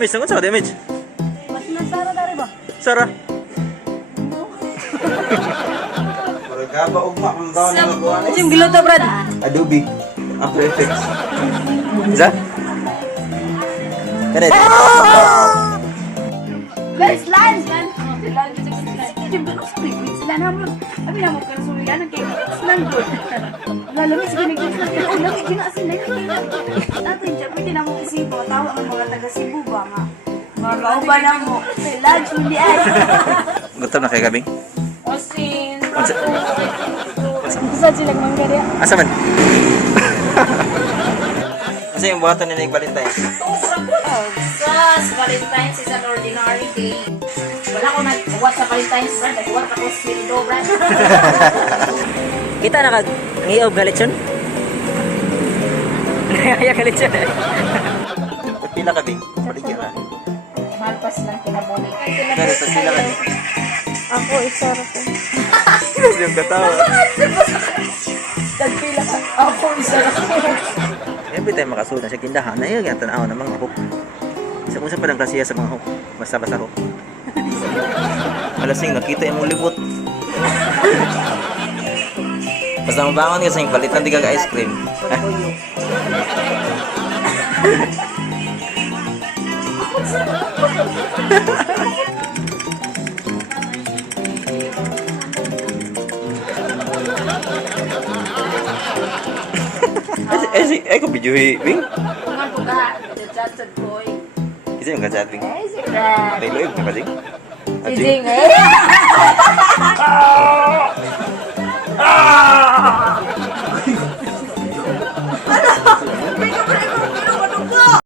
Miss, naman sa damage. Mas nasara dari ba? Sara. Kaba ugma kung daw na magawa Ano yung giluto, Brad? Adobe After Effects. Isa? Ganit. Guys, lunch! Lunch! Yung ganun sa liquid, sila naman. Sabi naman ka nasulian, nagkikislan doon. Lalamig sa ginigil sila. Oh, lamig sila. Natin siya, pwede na mo isibo. Tawa ng mga taga-Cebu ba nga? Mga kauba na mo. Lunch, hindi ay. Gutom na kay Gabing? Osin, Unsa? Saan sila manggarya? Asa man? Asa yung buhatan nila yung Valentine's? Sus, Valentine's is an ordinary day. Wala ko nag-uwat sa Valentine's, brand. Nag-uwat ako sa Swildo, brand. Kita nag-ngiob galit yun? Kaya galit yun eh. Pila ka, Bing? Paligyan ka. Malpas lang kinabuhi. Ganit, pila ka. Ako, isa rin. Yung katawa. Nagpila ka. Ako, isa lang. Every time makasuot na sa tindahan, ay yung tanaw ng mga hook. Isa kung sa padang klasiya sa mga hook. Basta-basta hook. Alasing, nakita yung mong libot. Basta mabangon ka sa yung palitan, di ka ice cream. Ha? Ay, kung video Bing. Mga buka, the Johnson boy. Isa yung kansat, Bing. Ay, si Brad. May loib na kasing. Si Jing, eh.